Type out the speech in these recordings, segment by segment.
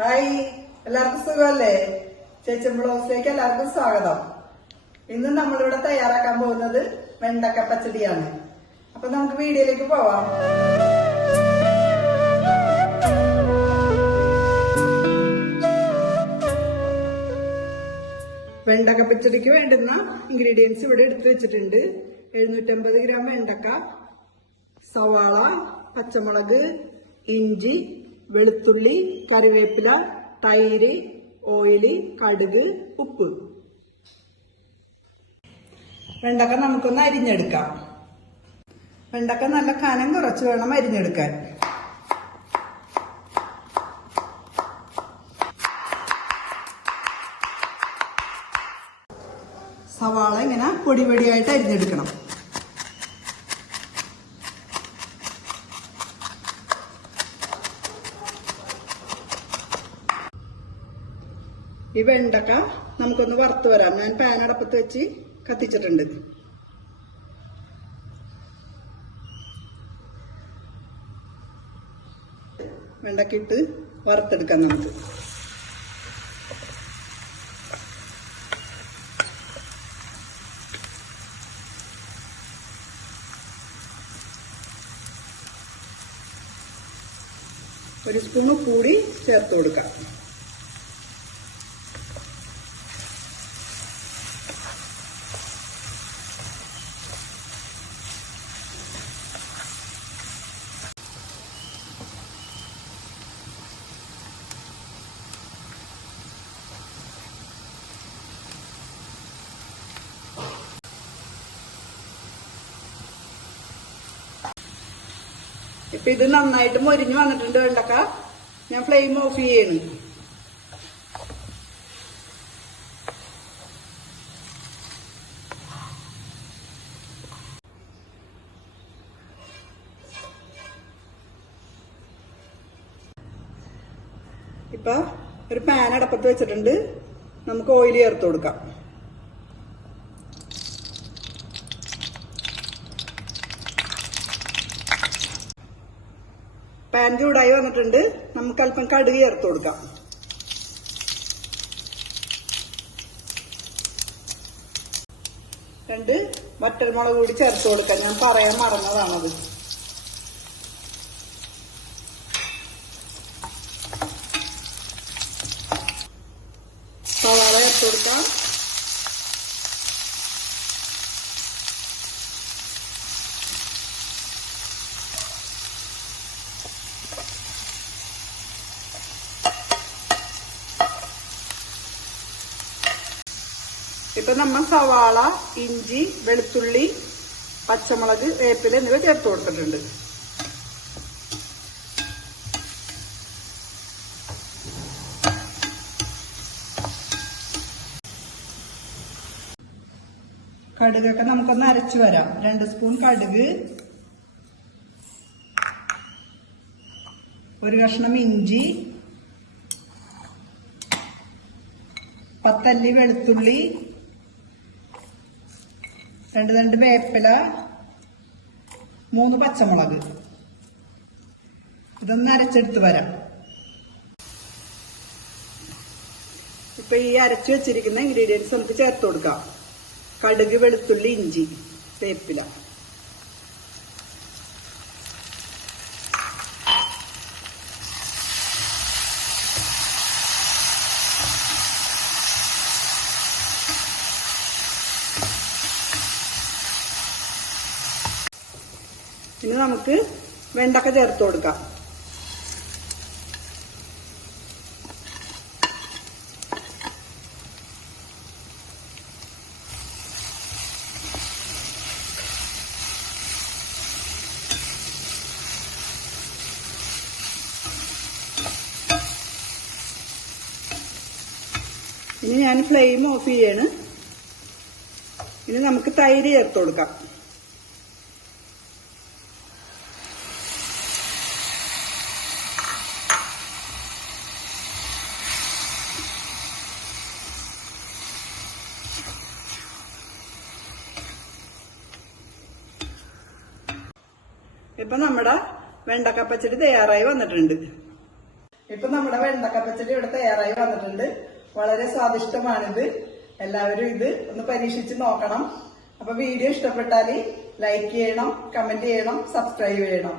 Hi എല്ലാവർക്കും സുഖമല്ലേ? ചേച്ചൻ ബ്ലോസിലേക്ക് എല്ലാവർക്കും സ്വാഗതം. ഇന്ന് നമ്മളിവിടെ തയ്യാറാക്കാൻ പോകുന്നത് വെണ്ടക്ക പച്ചടിയാണ്. അപ്പൊ നമുക്ക് വീഡിയോയിലേക്ക് പോവാം. വെണ്ടക്ക പച്ചടിക്ക് വേണ്ടുന്ന ഇൻഗ്രീഡിയൻസ് ഇവിടെ എടുത്തു വെച്ചിട്ടുണ്ട്. എഴുന്നൂറ്റമ്പത് ഗ്രാം വെണ്ടക്ക സവാള പച്ചമുളക് ഇഞ്ചി വെളുത്തുള്ളി കറിവേപ്പില തൈര് ഓയിൽ കടുക് ഉപ്പ്. വെണ്ടക്ക നമുക്കൊന്ന് അരിഞ്ഞെടുക്കാം. വെണ്ടക്ക നല്ല കനം കുറച്ച് വേണം അരിഞ്ഞെടുക്കാൻ. സവാള ഇങ്ങനെ പൊടി പൊടിയായിട്ട് അരിഞ്ഞെടുക്കണം. ഈ വെണ്ടക്ക നമുക്കൊന്ന് വറുത്ത് വരാം. ഞാൻ പാൻ അടപ്പത്ത് വെച്ച് കത്തിച്ചിട്ടുണ്ട്. വെണ്ടക്ക ഇട്ട് വറുത്തെടുക്കാം നമുക്ക്. ഒരു സ്പൂൺ കൂടി ചേർത്ത് കൊടുക്കാം. ഇപ്പൊ ഇത് നന്നായിട്ട് മൊരിഞ്ഞു വന്നിട്ടുണ്ട് വെണ്ടക്ക ഞാൻ ഫ്ലെയിം ഓഫ് ചെയ്യാണ്. ഇപ്പൊ ഒരു പാൻ അടപ്പത്ത് വെച്ചിട്ടുണ്ട്. നമുക്ക് ഓയിൽ ചേർത്ത് കൊടുക്കാം. പാൻ ചൂടായി വന്നിട്ടുണ്ട്. നമുക്ക് അല്പം കടുക് ചേർത്ത് കൊടുക്കാം. രണ്ട് വറ്റൽമുളക് കൂടി ചേർത്ത് കൊടുക്കാം. ഞാൻ പറയാൻ മറന്നതാണത്. സവാള ചേർത്ത് കൊടുക്കാം. ഇപ്പൊ നമ്മൾ സവാള ഇഞ്ചി വെളുത്തുള്ളി പച്ചമുളക് വേപ്പില എന്നിവ ചേർത്ത് കൊടുത്തിട്ടുണ്ട്. കടുകൊക്കെ നമുക്കൊന്ന് അരച്ചു വരാം. രണ്ട് സ്പൂൺ കടുക്. ഒരു കഷ്ണം ഇഞ്ചി. പത്തല്ലി വെളുത്തുള്ളി. രണ്ട് രണ്ട് വേപ്പില മൂന്ന് പച്ചമുളക്. ഇതൊന്ന് അരച്ചെടുത്ത് വരാം. ഇപ്പൊ ഈ അരച്ചു വെച്ചിരിക്കുന്ന ഇൻഗ്രീഡിയൻസ് നമുക്ക് ചേർത്ത് കൊടുക്കാം. കടുക് വെളുത്തുള്ളി ഇഞ്ചി വേപ്പില. ഇനി നമുക്ക് വെണ്ടക്ക ചേർത്ത് കൊടുക്കാം. ഇനി ഞാൻ ഫ്ലെയിം ഓഫ് ചെയ്യാണ്. ഇനി നമുക്ക് തൈര് ചേർത്ത് കൊടുക്കാം. ഇപ്പൊ നമ്മുടെ വെണ്ടക്ക പച്ചടി തയ്യാറായി വന്നിട്ടുണ്ട്. ഇപ്പൊ നമ്മുടെ വെണ്ടക്ക പച്ചടി ഇവിടെ തയ്യാറായി വന്നിട്ടുണ്ട്. വളരെ സ്വാദിഷ്ടമാണിത്. എല്ലാവരും ഇത് ഒന്ന് പരീക്ഷിച്ച് നോക്കണം. അപ്പൊ വീഡിയോ ഇഷ്ടപ്പെട്ടാൽ ലൈക്ക് ചെയ്യണം കമന്റ് ചെയ്യണം സബ്സ്ക്രൈബ് ചെയ്യണം.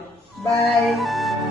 ബൈ